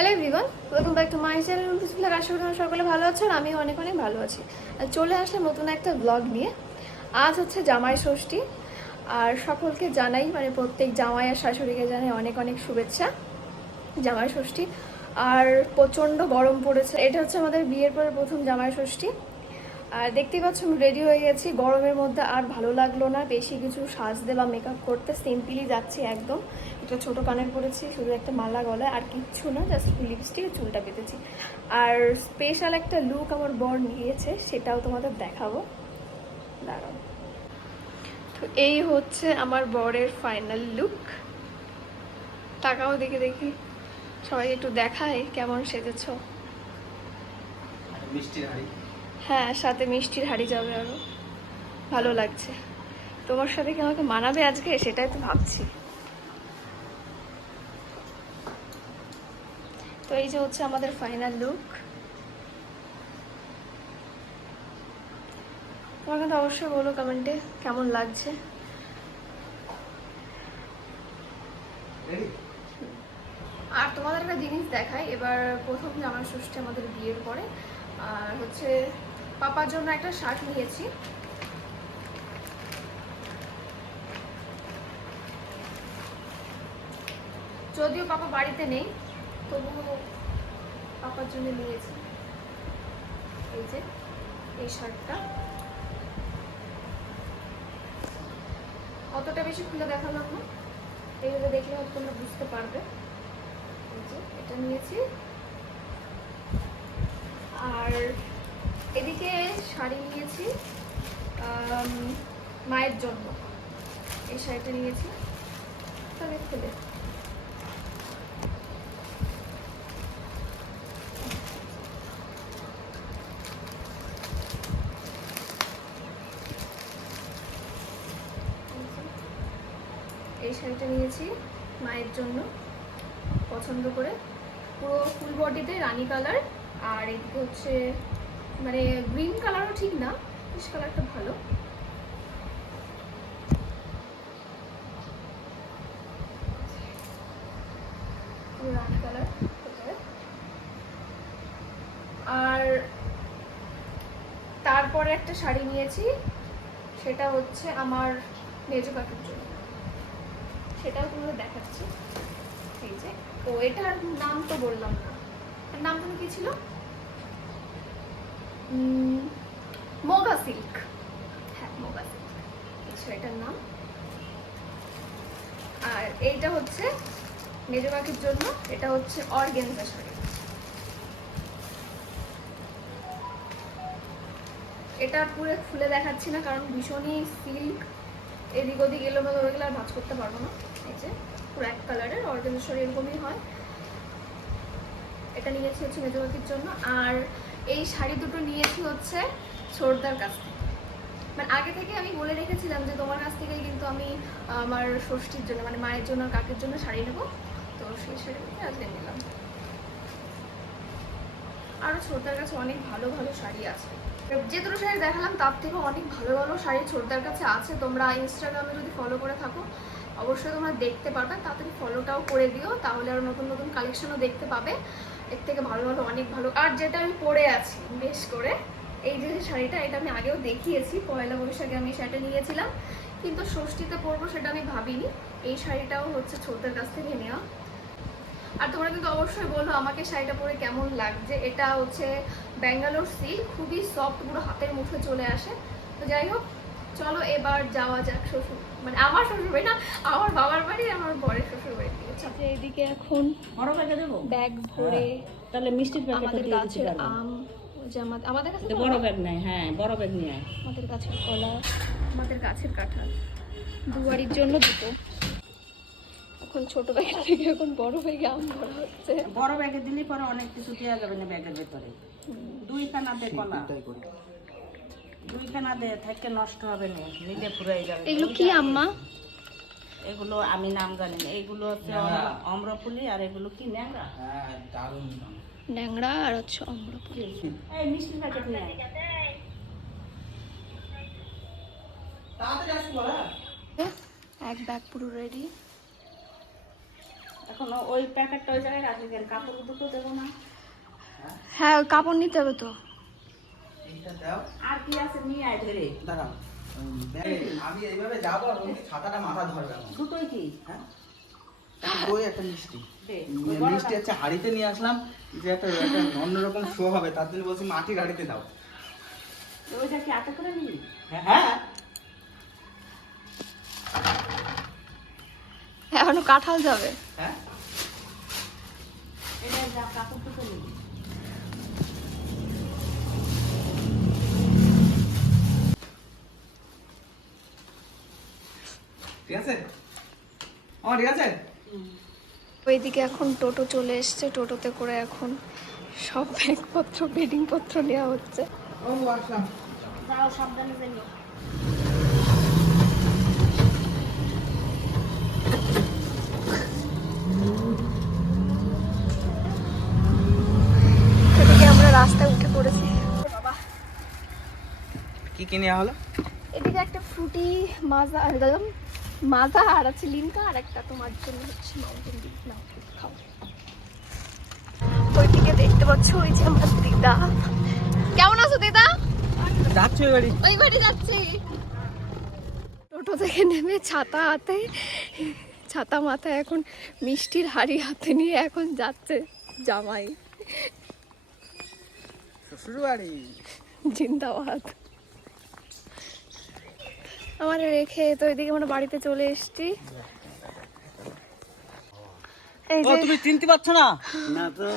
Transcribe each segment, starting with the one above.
Hello everyone welcome back to my channel আশা করি সকলে ভালো আছো আর আমি অনেক অনেক ভালো আছি। চলে আসলাম নতুন একটা ব্লগ নিয়ে। আজ হচ্ছে জামাই ষষ্ঠী। আর সকলকে জানাই মানে প্রত্যেক জামাই আর শাশুড়িকে জানাই অনেক অনেক শুভেচ্ছা জামাই ষষ্ঠী। আর প্রচণ্ড গরম পড়েছে। এটা হচ্ছে আমাদের বিয়ের পরে প্রথম জামাই ষষ্ঠী। আর দেখতেই পাচ্ছ, আমি রেডি হয়ে গেছি। গরমের মধ্যে আর ভালো লাগল না। বেশি কিছু সাজতে বা মেকআপ করতে সিম্পলি যাচ্ছি একদম। একটা ছোটো কানের পরেছি, শুধু একটা মালা গলায়, আর কিচ্ছু না জাস্ট লিপস্টিক চুলটা পেতেছি আর স্পেশাল একটা লুক আমার বর নিয়েছে, সেটাও তোমাদের দেখাবো। দাঁড়াও। তো এই হচ্ছে আমার বরের ফাইনাল লুক টাকাও দেখে দেখি। সবাই একটু দেখায় কেমন সেজেছ? মিষ্টির হাড়ি। হ্যাঁ সাথে মিষ্টির হাড়ি যাবে আরও। ভালো লাগছে। তোমার সাথে কি আমাকে মানাবে আজকে? সেটাই তো ভাবছি। তো এই যে হচ্ছে আমাদের ফাইনাল লুক তোমার কিন্তু অবশ্যই বলো কমেন্টে কেমন লাগছে। আর তোমাদের একটা জিনিস দেখাই। এবার প্রথম জামাই ষষ্ঠী আমাদের বিয়ের পরে। আর হচ্ছে পাপার জন্য একটা শার্ট নিয়েছি। যদিও পাপা বাড়িতে নেই, তবুও পাপার জন্য নিয়েছি। এই যে, এই শার্টটা। অতটা বেশি খুলে দেখালাম না। এইভাবে দেখলে হয়তো তোমরা বুঝতে পারবে। এই যে, এটা নিয়েছি। আর এদিকে শাড়ি নিয়েছি মায়ের জন্য এই শাড়িটা নিয়েছি। তবে খুলে। এই শাড়িটা নিয়েছি, মায়ের জন্য। পছন্দ করে। পুরো ফুল বডিতে রানী কালার আর এদিকে হচ্ছে মানে গ্রিন কালারও ঠিক না ফিস কালারটা ভালো। আর তারপরে একটা শাড়ি নিয়েছি, সেটা হচ্ছে আমার মেজো কাকুর জন্য। সেটাও তোমাদের দেখাচ্ছি। এই যে, ও এটার নাম তো বললাম না। নাম তুমি কি ছিল? মোগা সিল্ক। হ্যাঁ মোগা সিল্ক। এই শাড়িটার নাম? আর এইটা হচ্ছে মেজো পাখির জন্য, এটা হচ্ছে অর্গেনজা শাড়ি এটা পুরো খুলে দেখাচ্ছি না, কারণ ভীষণই সিল্ক। এদিক ওদিক এলোমেলো হয়ে গেলে আর ভাঁজ করতে পারব না। এই যে, পুরো কালারের অর্গেনজা শাড়ি এরকমই হয়। এটা নিয়েছি হচ্ছে মেজবাতির জন্য। আর এই শাড়ি দুটো নিয়েছি হচ্ছে ছোটদার কাছ থেকে। মানে আগে থেকে আমি বলে রেখেছিলাম যে তোমার কাছ থেকে কিন্তু আমি আমার ষষ্ঠীর জন্য মানে মায়ের জন্য আর কাকের জন্য শাড়ি নেব। তো সেই শাড়ি আজকে নিলাম। আরও ছোটদার কাছে অনেক ভালো ভালো শাড়ি আছে। যে দুটো শাড়ি দেখালাম, তার থেকে অনেক ভালো ভালো শাড়ি ছোটদার কাছে আছে। তোমরা ইনস্টাগ্রামে যদি ফলো করে থাকো, অবশ্যই তোমরা দেখতে পারবে। তাড়াতাড়ি ফলোটাও করে দিও, তাহলে আরও নতুন নতুন কালেকশনও দেখতে পাবে। এর থেকে ভালো ভালো, অনেক ভালো। আর যেটা আমি পরে আছি, বেশ করে, এই যে শাড়িটা, এটা আমি আগেও দেখিয়েছি, পয়লা বৈশাখে আমি শাড়িটা নিয়েছিলাম। কিন্তু ষষ্ঠীতে পরবো সেটা আমি ভাবিনি। এই শাড়িটাও হচ্ছে ছোটদের কাছ থেকে নেওয়া। আর তোমরা কিন্তু অবশ্যই বলো আমাকে শাড়িটা পরে কেমন লাগছে। এটা হচ্ছে ব্যাঙ্গালোর সিল্ক, খুবই সফট পুরো হাতের মুখে চলে আসে। তো যাই হোক, চলো এবার যাওয়া যাক শ্বশুর মানে আমার শ্বশুর না, আমার বাবার বাড়ি, আমার বরের শ্বশুর আচ্ছা এইদিকে এখন বড় ব্যাগে দেবো? ব্যাগ ভরে তাহলে মিষ্টির দিয়ে দিতে গাছের পারব আম যে আমাদের কাছে বড় ব্যাগ নেই হ্যাঁ বড় ব্যাগ নিয়ে আয়। আমাদের গাছের কলা আমাদের গাছের কাঁঠাল দুয়ারির জন্য দুটো। এখন ছোট ব্যাগ থেকে এখন বড় ব্যাগে আম ভরা হচ্ছে। বড় ব্যাগে দিলে পরে অনেক কিছু দেওয়া যাবে না ব্যাগের ভেতরে। দুইখানা দে কলা। করি। দুইখানা দে থেকে নষ্ট হবে না নিলে ফুরাই যাবে। এগুলো কি আম্মা? এগুলো আমি নাম জানি না। এগুলো হচ্ছে অম্র- অম্রপুলি আর এগুলো কি? ন্যাংরা? হ্যাঁ দারুণ ন্যাংরা আর হচ্ছে অম্রপুরি এই মিষ্টির প্যাকেট নিয়ে এক ব্যাগ পুরো রেডি এখন ওই প্যাকেটটা ওই জায়গায় রাখলি কেন? কাপড় দুটো দেবো না? হ্যাঁ ওই কাপড় নিতে হবে তো। আর কি আছে? নিয়ে আয় ধরে। দাঁড়াও। আমি এইভাবে যাব আর ওই ছাতাটা মাথা ধরবে দুটোই কি? হ্যাঁ? একটা একটা মিষ্টি। দে, উম, ওই বড়টা। মিষ্টি হচ্ছে হাড়িতে নিয়ে আসলাম যে একটা একটা অন্যরকম শো হবে তার জন্য বলছি মাটির হাড়িতে দাও। ওইটা কি এত করে নিবি? হ্যাঁ হ্যাঁ। এখনও কাঁঠাল যাবে। হ্যাঁ? এটা যা কাপড় দুটো নিবি ঠিক আছে আমার ঠিক আছে? ওইদিকে এখন টোটো চলে এসছে টোটোতে করে এখন সব ব্যাগপত্র বেডিংপত্র নেওয়া হচ্ছে। ও আসলাম সাবধানে যাইও আমরা রাস্তায় উঠে পড়েছি। বাবা। কি কি নেওয়া হলো? এদিকে একটা ফ্রুটি মাজা আর দাদা মাজা আর আছে লিমকা আর একটা তোমার জন্য হচ্ছে মাউন্টেন ডিউ নাও খাও। ওইদিকে দেখতে পাচ্ছ ওই যে আমার দিদা। কেমন আছো দিদা? যাচ্ছ বাড়ি। ওই বাড়ি যাচ্ছি। টোটো থেকে নেমে ছাতা হাতে ছাতা মাথায় এখন মিষ্টির হাড়ি হাতে নিয়ে এখন যাচ্ছে জামাই। শ্বশুর বাড়ি জিন্দাবাদ। আমার রেখে তো এদিকে আমরা বাড়িতে চলে এসেছি। ও তুমি চিনতে পারছ না? না তো।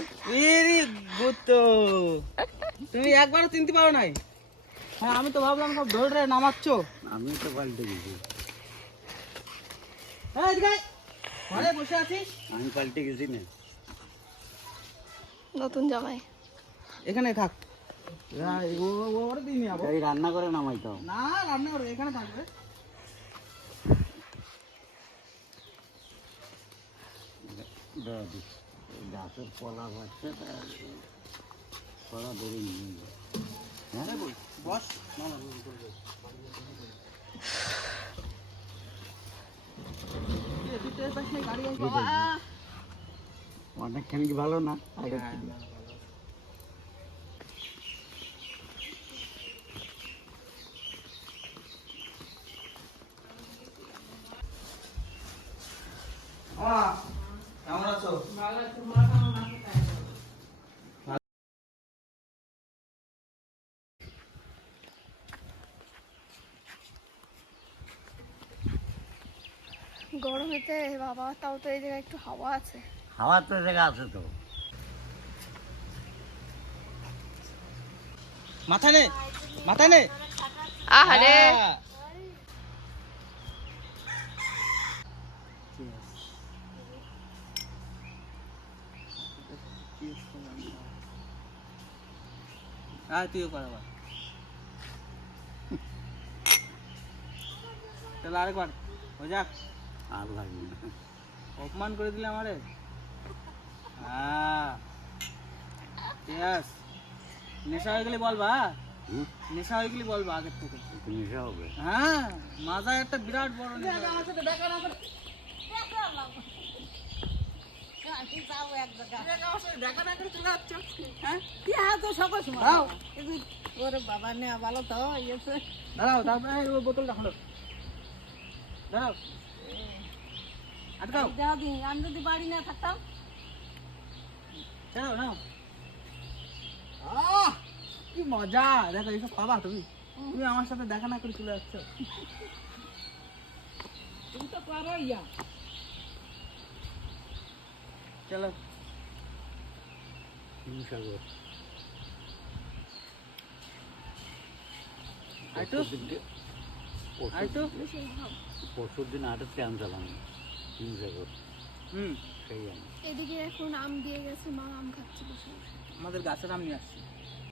এরি গুতো তুমি একবারও চিনতে পারো নাই? হ্যাঁ আমি তো ভাবলাম সব ধরে নামাচ্ছ। আমি তো পাল্টে গেছি। হ্যাঁ এদিকে ঘরে বসে আছিস? আমি পাল্টে গেছি না। নতুন জামাই। এখানে থাক। এই রান্না করে নামাইতাম না রান্না করবে এখানে থাকবে গাছের কলা বাচ্চা কলা ধরে নিয়ে হ্যাঁ? বস অনেকখানি কি ভালো না। মা কেমন আছো? গরমেতে বাবা তাও তো এই জায়গায় একটু হাওয়া আছে। হাওয়া তো জায়গা আছে তো। মাথা নে মাথা নে। আহারে। হ্যাঁ তুইও কর তাহলে আরেকবার হয়ে যাক। আর লাগবে না। অপমান করে দিলে আমারে? হ্যাঁ। নেশা হয়ে গেলে বলবা? নেশা হয়ে গেলে বলবা আগের থেকে। নেশা হবে? হ্যাঁ মাথায় একটা বিরাট বড় নেশা। দাও। দাঁড়াও তারপরে ওই বোতলটা খোলো। দাঁড়াও। আটকাও। আমি যদি বাড়ি না থাকতাম। দাঁড়াও নাও আহ কি মজা। দেখো এইসব পাবা তুমি। তুমি আমার সাথে দেখা না করে চলে যাচ্ছ। তুমি তো পারো ইয়া চলো। হিমসাগর। আইটু পরশু আইটু পরশুর দিন আটের ট্যাম চালাম হিমসাগর। হুম। সেই আমি। এদিকে এখন আম দিয়ে গেছে মা আম খাচ্ছে বসে। আমাদের গাছের আম নিয়ে আসছি।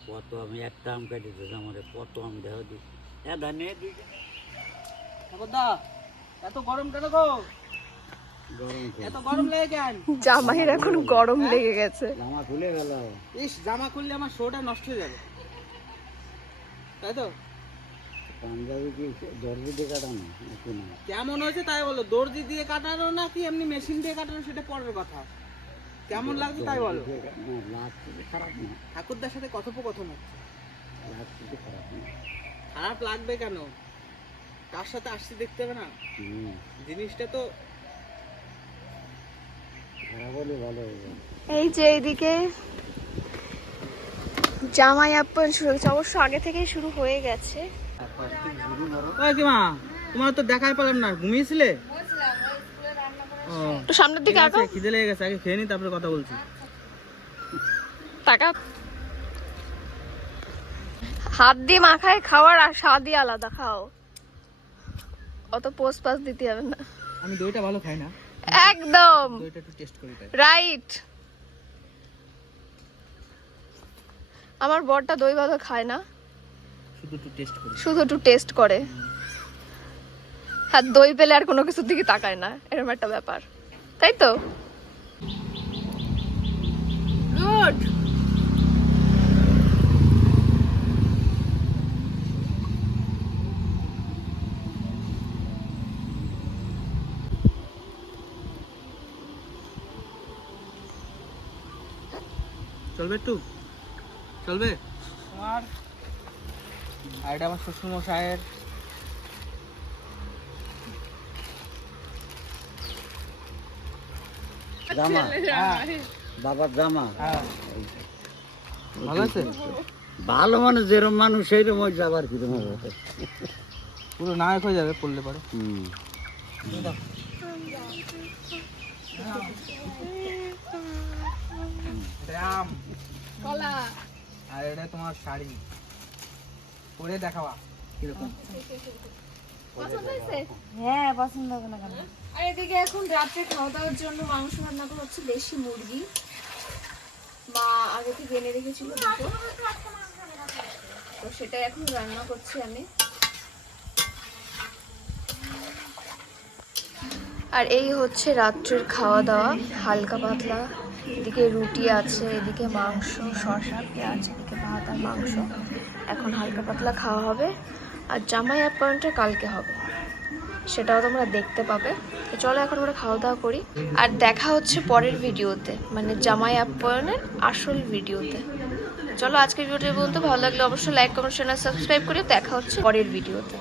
কত আমি একটা আম কাটি দিয়েছি কত আম দেওয়া দিই হ্যাঁ ধানে দুই এত গরম কেন গো গরম করে। এত গরম লেগে কেন জামাইয়ের এখন গরম লেগে গেছে। জামা খুলে গেল। ইস জামা খুললে আমার শোটা নষ্ট হয়ে যাবে। তাই তো? পাঞ্জাবি কি দর্জি দিয়ে কাটানো? কেমন হয়েছে তাই বলো দর্জি দিয়ে কাটানো নাকি এমনি মেশিন দিয়ে কাটানো সেটা পরের কথা। কেমন লাগছে তাই বলো? কা- না খারাপ না। ঠাকুরদার সাথে কথোপকথন হচ্ছে। খারাপ না। খারাপ লাগবে কেন? তার সাথে আসছি দেখতে হবে না? জিনিসটা তো খারাপ হলে ভালো হবে এই যে এইদিকে জামাই আপ্যায়ন শুরু হয়েছে অবশ্য আগে থেকেই শুরু হয়ে গেছে। তোমার তো দেখাই পেলাম না ঘুমিয়েছিলে? একটু সামনের দিকে আছে, খিদে লেগে গেছে আগে খেয়ে নি তারপরে কথা বলছি। টাকা হাত দিয়ে মাখায় খাওয়ার আর স্বাদই আলাদা খাও। অত পোস্ট পাস দিতে হবে না। আমি দইটা ভালো খাই না। একদম। রাইট আমার বরটা দই ভাত খায় না। শুধু একটু টেস্ট করি। আর দই পেলে আর কোনো কিছুর দিকে তাকায় না। এরকম একটা ব্যাপার। তাই তো? চলবে একটু? চলবে? তোমার আর এটা আমার শ্বশুর মশাইয়ের জামা বাবার জামা? হ্যাঁ। ভালো আছে? ভালো মানুষ যেরকম মানুষ সেইরকম হয়েছে আবার কীরকম হবে পুরো নায়ক হয়ে যাবে পড়লে পরে। হুম। আম কলা। আর এটা তোমার শাড়ি। পরে দেখাবা কীরকম। পছন্দ হয়েছে? হ্যাঁ পছন্দ হবে না কেন? আর এদিকে এখন রাত্রে খাওয়া দাওয়ার জন্য মাংস রান্না করা হচ্ছে দেশি মুরগি। মা আগে থেকে এনে রেখেছিল দুটো। তো সেটাই এখন রান্না করছি আমি। আর এই হচ্ছে রাত্রের খাওয়া দাওয়া হালকা পাতলা। এদিকে রুটি আছে, এদিকে মাংস, শসা, পেঁয়াজ, এদিকে ভাত আর মাংস। এখন হালকা পাতলা খাওয়া হবে। আর জামাই অ্যাপয়েন্টটা কালকে হবে। সেটাও তোমরা দেখতে পাবে। তো চলো এখন আমরা খাওয়া দাওয়া করি। আর দেখা হচ্ছে পরের ভিডিওতে। মানে জামাই আপ্যায়নের আসল ভিডিওতে। চলো আজকের ভিডিওটি বলতে ভালো লাগলে অবশ্যই লাইক কমেন্ট শেয়ার সাবস্ক্রাইব করে দেখা হচ্ছে পরের ভিডিওতে।